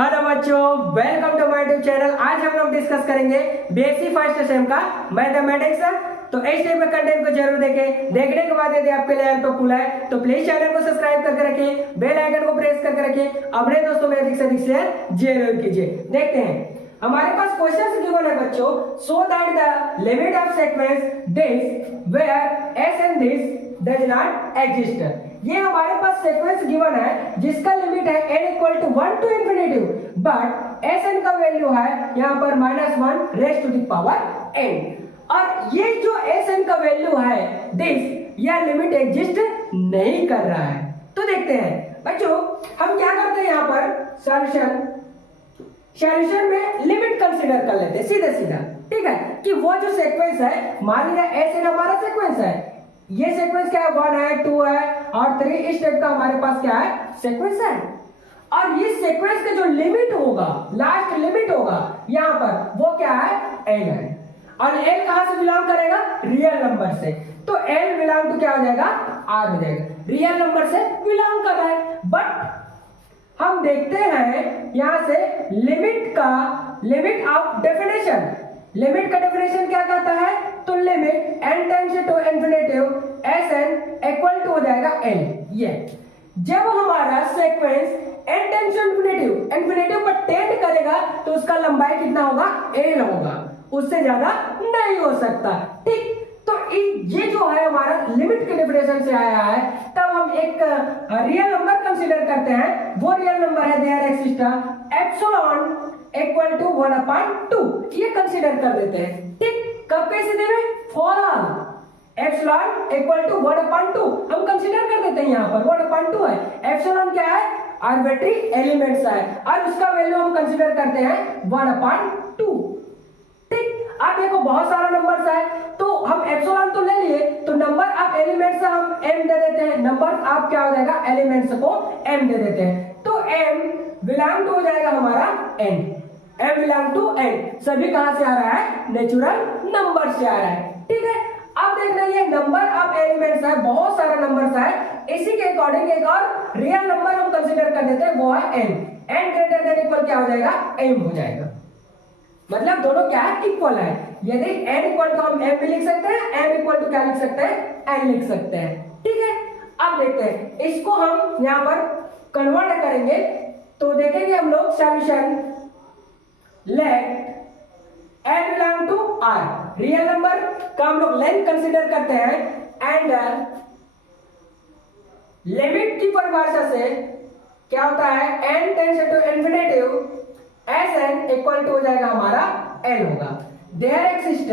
Hello बच्चों, welcome to my YouTube channel. आज हम लोग डिस्कस करेंगे बीएससी फर्स्ट सेम का मैथमेटिक्स। तो इस टाइप के कंटेंट को जरूर देखें। देखने के बाद यदि आपके लिए हेल्पफुल है तो प्लीज चैनल को सब्सक्राइब करके रखें, बेल आइकन को प्रेस करके रखें, अपने दोस्तों में अधिक से अधिक शेयर जरूर कीजिए। देखते हैं, हमारे पास क्वेश्चन गिवन है बच्चों, so that the limit of sequence this where S and this does not exist. ये हमारे पास सीक्वेंस गिवन है जिसका लिमिट है n equal to 1 to infinity, but S का वैल्यू है यहाँ पर -1 raise to the power n। और ये जो एस का वैल्यू है दिस, यह लिमिट एग्जिस्ट नहीं कर रहा है। तो देखते हैं बच्चों, हम क्या करते हैं यहाँ पर सॉल्यूशन में लिमिट कंसीडर कर लेते हैं सीधा सीधा। ठीक है, कि वो जो सीक्वेंस है, मान लीजिए एस हमारा सीक्वेंस है, ये सीक्वेंस क्या है, 1 है, 2 है और 3, इस टाइप का हमारे पास क्या है सीक्वेंस है। और ये सीक्वेंस का जो लिमिट होगा, लास्ट लिमिट होगा यहाँ पर, वो क्या है एल है। और एल कहां से बिलोंग करेगा, रियल नंबर से। तो एल बिलोंग टू क्या हो जाएगा, आर हो जाएगा, रियल नंबर से बिलोंग कर रहा है। बट हम देखते हैं यहां से लिमिट ऑफ डेफिनेशन, लिमिट का डेफिनेशन क्या कहता है, तो limit n tends to infinity S N equal to हो जाएगा n। ये जब हमारा sequence n tends to infinity पर टेंड करेगा तो उसका लंबाई कितना होगा, n होगा, उससे ज्यादा नहीं हो सकता। ठीक, तो ये जो है हमारा लिमिट के डेफिनेशन से आया है। तब हम एक रियल नंबर कंसीडर करते हैं, वो रियल नंबर है there exist epsilon equal to 1/2, ये कंसीडर कर देते हैं। ठीक, कब कैसे दे रहे, for all epsilon equal to 1/2 हम कंसीडर कर देते हैं। यहाँ पर 1/2 है, एप्सिलॉन क्या है, आर्बिट्री एलिमेंट्स है, और उसका वैल्यू हम कंसीडर करते हैं 1/2। ठीक, आप देखो बहुत सारा नंबर्स है, तो हम एप्सिलॉन तो ले लिए, तो नंबर ऑफ एलिमेंट्स हम m दे देते हैं, नंबर ऑफ क्या हो जाएगा, एलिमेंट्स को m दे देते हैं। तो m बिलोंग टू हो जाएगा हमारा n, m belong to n। सभी कहां से आ रहा है, नेचुरल नंबर से आ रहा है। ठीक है, अब देखना, ये नंबर ऑफ एलिमेंट्स है, बहुत सारा नंबर्स है, इसी के अकॉर्डिंग एक और रियल नंबर हम कंसीडर कर देते हैं, वो है n। n greater than equal क्या हो जाएगा, m हो जाएगा। मतलब दोनों क्या है, इक्वल है। यदि n इक्वल टू हम m भी लिख सकते हैं, m इक्वल टू क्या लिख सकते हैं, n लिख सकते हैं। ठीक है, अब देखते हैं इसको हम यहाँ पर कन्वर्ट करेंगे। तो देखेंगे हम लोग solution, let n belong to r, real number का हम लोग लेंथ कंसीडर करते हैं, एंड लिमिट की परिभाषा से क्या होता है, n tends to infinity S N equal to हो जाएगा हमारा n होगा। देयर एक्सिस्ट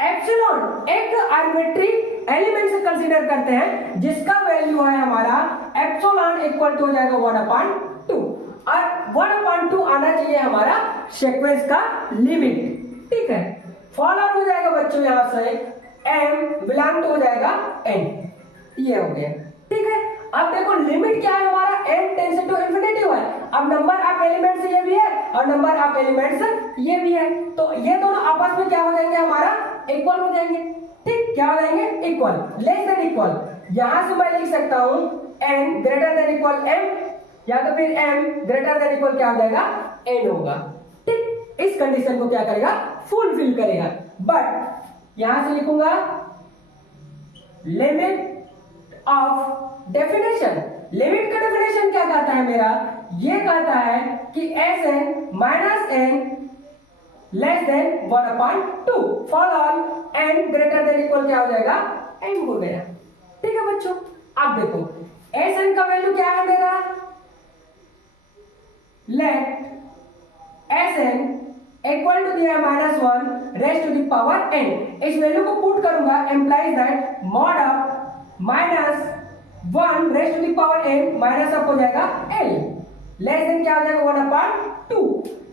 एप्सिलॉन, एक आर्बिट्री एलिमेंट से कंसीडर करते हैं जिसका वैल्यू है हमारा एप्सिलॉन इक्वल टू हो जाएगा 1/2, और 1/2 आना चाहिए हमारा सीक्वेंस का लिमिट। ठीक है, फॉलो हो जाएगा बच्चों, यहां से m बिलोंग टू हो जाएगा n, ये हो गया। ठीक है, अब देखो लिमिट क्या है हमारा, n टेंड्स टू इंफिनिटी है। अब नंबर ऑफ एलिमेंट्स ये भी है और नंबर ऑफ एलिमेंट्स ये भी है, तो ये दोनों आपस में क्या हो जाएंगे, हमारा इक्वल हो जाएंगे। ठीक, क्या हो जाएंगे, इक्वल, लेस देन इक्वल। यहां से मैं लिख सकता हूं n greater than equal m, या तो फिर m ग्रेटर देन इक्वल क्या हो जाएगा, n होगा। ठीक, इस कंडीशन को क्या करेगा, फुलफिल करेगा। बट यहां से लिखूंगा लिमिट ऑफ डेफिनेशन, लिमिट का डेफिनेशन क्या कहता है मेरा, ये कहता है कि S N minus N less than 1/2 for all N greater than equal क्या हो जाएगा, एन हो गया। ठीक है बच्चों, अब देखो एस एन का वैल्यू क्या है मेरा, let's N equal to दिया -1 raise to the power n। इस वैल्यू को पुट करूंगा, implies that mod of -1 raise to the power n minus अप हो जाएगा l, लेस देन क्या हो जाएगा 1/2।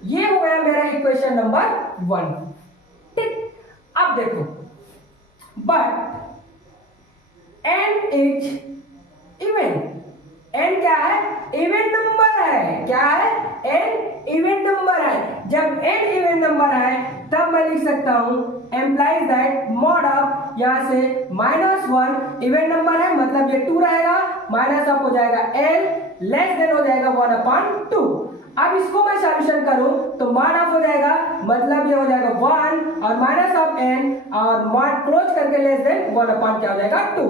ये हो गया मेरा इक्वेशन नंबर 1। ठीक, अब देखो, but n is even, n क्या है, इवन नंबर है। क्या है, n इवन नंबर है। जब n इवन नंबर है तब मैं लिख सकता हूं एम्प्लाइज दैट मॉड ऑफ, यहां से -1 इवन नंबर है मतलब ये 2 रहेगा, माइनस ऑफ हो जाएगा l, लेस देन हो जाएगा 1/2। अब इसको मैं सॉल्यूशन करूं तो मॉड ऑफ हो जाएगा मतलब ये हो जाएगा 1 और माइनस ऑफ n और मॉड क्लोज करके लेस देन 1 क्या हो जाएगा 2।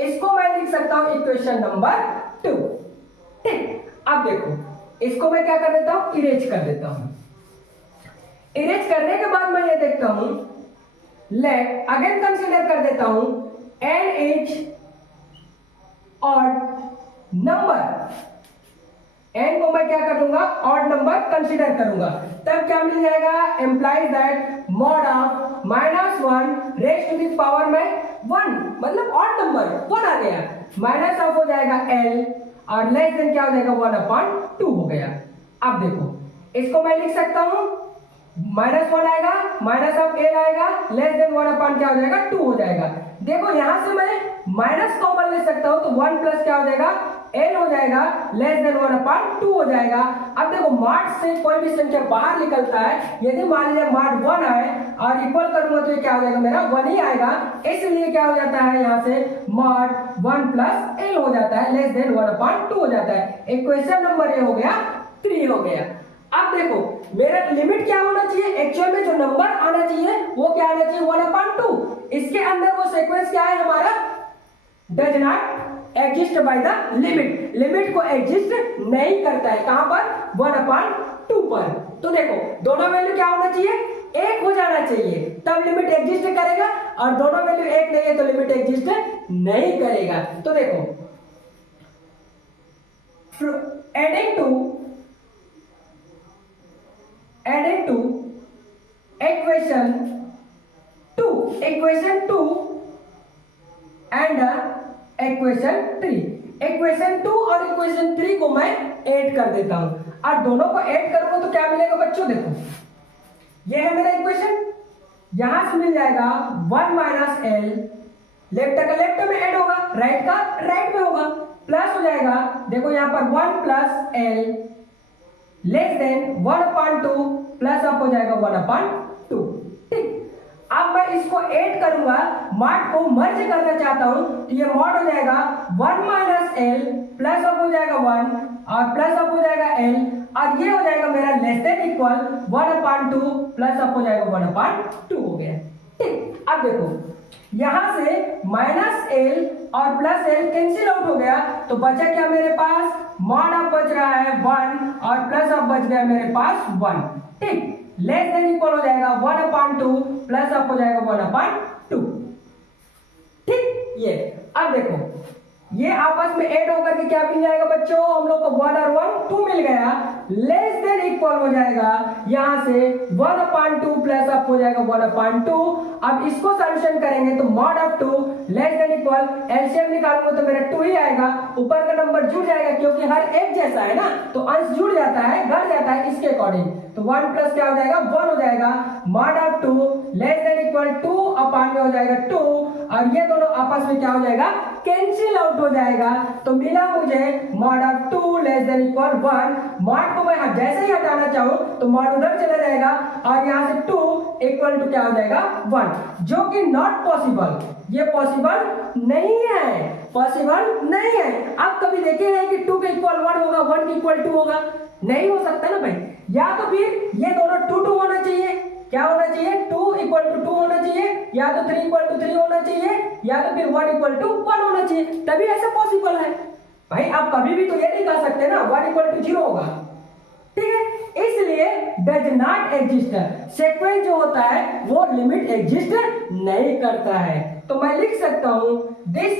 इसको मैं लिख सकता हूं इक्वेशन नंबर 2। ठीक, अब देखो इसको मैं क्या कर देता हूं, इरेज कर देता हूं। इरेज करने के बाद मैं ये देखता हूं, लेट अगेन कंसीडर कर देता हूं n is odd number, n को मैं क्या करूंगा, ऑड नंबर कंसीडर करूंगा, तब क्या मिल जाएगा, implies that mod of -1 raise to the power में 1 मतलब ऑड नंबर 1 आ गया, माइनस ऑफ हो जाएगा l और लेस देन क्या हो जाएगा 1/2 हो गया। अब देखो इसको मैं लिख सकता हूं -1 आएगा, माइनस ऑफ l आएगा, लेस देन 1 क्या हो जाएगा 2 हो जाएगा। देखो यहां से मैं माइनस कॉमन ले सकता हूं तो 1 प्लस क्या हो जाएगा l हो जाएगा, लेस देन 1/2 हो जाएगा। अब देखो मॉड से कोई भी संख्या बाहर निकलता है, यदि मान लीजिए मॉड 1 आए और इक्वल करूंगा तो ये क्या हो जाएगा मेरा 1 ही आएगा, इसलिए क्या हो जाता है यहाँ से मॉड 1 प्लस l हो जाता है, लेस देन 1/2 हो जाता है। इक्वेशन नंबर ये हो गया 3 हो गया। अब देखो मेरा लिमिट क्या होना चाहिए, एक्चुअल में जो नंबर आना चाहिए वो क्या आना चाहिए 1/2। इसके अंदर वो सीक्वेंस क्या है हमारा, does not exist by the limit, limit को एग्जिस्ट नहीं करता है, कहां पर 1/2 पर। तो देखो दोनों वैल्यू क्या होना चाहिए, 1 हो जाना चाहिए तब लिमिट एग्जिस्ट करेगा, और दोनों वैल्यू 1 नहीं है तो लिमिट एग्जिस्ट नहीं करेगा। तो देखो adding to equation 2 and equation 3, equation 2 और equation 3 को मैं ऐड कर देता हूं, और दोनों को ऐड करूंगा तो क्या मिलेगा बच्चों, देखो ये है मेरा इक्वेशन, यहां से मिल जाएगा 1 माइनस l, लेफ्ट का लेफ्ट में ऐड होगा, राइट का राइट में होगा, प्लस हो जाएगा, देखो यहां पर 1 plus l less than 1/2 plus up हो जाएगा 1/2। ठीक, अब मैं इसको ऐड करूंगा, मॉड को मर्ज करना चाहता हूं तो ये मॉड हो जाएगा 1 माइनस l प्लस अप हो जाएगा 1 और प्लस अप हो जाएगा l, और ये हो जाएगा मेरा less than equal 1/2 plus up हो जाएगा 1/2 हो गया। ठीक, अब देखो यहां से माइनस l और प्लस l कैंसिल आउट हो गया, तो बचा क्या मेरे पास, मॉड अप बच रहा है 1 और प्लस अप बच गया मेरे पास 1। ठीक, लेस देन इक्वल हो जाएगा 1/2 प्लस अप हो जाएगा 1/2। ठीक, ये अब देखो ये आपस में ऐड होकर के क्या मिल जाएगा बच्चों, हम लोग को 1 और 1 2 मिल गया, लेस देन इक्वल हो जाएगा यहां से 1/2 प्लस अप हो जाएगा 1/2। अब इसको सॉल्यूशन करेंगे तो mod of 2 less than equal, LCM निकालूंगा तो मेरा 2 ही आएगा, ऊपर का नंबर जुड़ जाएगा क्योंकि हर एक जैसा है ना, तो अंश जुड़ जाता है घट जाता है इसके अकॉर्डिंग, तो 1 प्लस क्या हो जाएगा 1 हो जाएगा, mod of 2 less than equal 2 अपान में हो जाएगा 2, और ये दोनों आपस में क्या हो जाएगा कैंसिल आउट हो जाएगा, तो मिला मुझे mod of 2 less than equal 1। Mod को मैं जैसे ही हटाना चाहूं तो मॉड उधर चला जाएगा और यहां से 2 इक्वल टू क्या हो जाएगा 1, जो कि नॉट पॉसिबल, ये पॉसिबल नहीं है, पॉसिबल नहीं है। आप कभी देखे हैं कि 2 के इक्वल 1 होगा, 1 के इक्वल 2 होगा, नहीं हो सकता ना भाई, या तो फिर ये दोनों 2 2 होना चाहिए, क्या होना चाहिए 2 इक्वल टू 2 होना चाहिए, या तो 3 इक्वल टू 3 होना चाहिए, या तो फिर 1 इक्वल टू 1 होना चाहिए, तभी ऐसा पॉसिबल है भाई। आप कभी भी तो ये नहीं कह सकते ना 1 इक्वल टू 0 होगा, ठीक है, इसलिए डज नॉट एग्जिस्ट, सीक्वेंस जो होता है वो लिमिट एग्जिस्ट नहीं करता है। तो मैं लिख सकता हूं this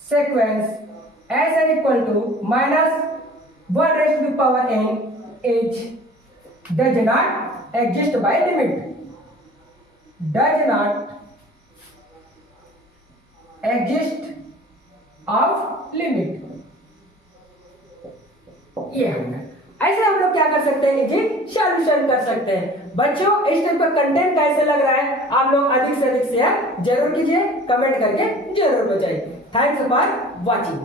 sequence as n equal to minus 1 raised to the power n is does not exist by limit, does not exist of limit। ये हमने ऐसे हम लोग क्या कर सकते हैं जी सॉल्यूशन कर सकते हैं। बच्चों इस टाइप का कंटेंट कैसे लग रहा है आप लोग अधिक से अधिक शेयर जरूर कीजिए, कमेंट करके जरूर बताइए। Thanks for watching.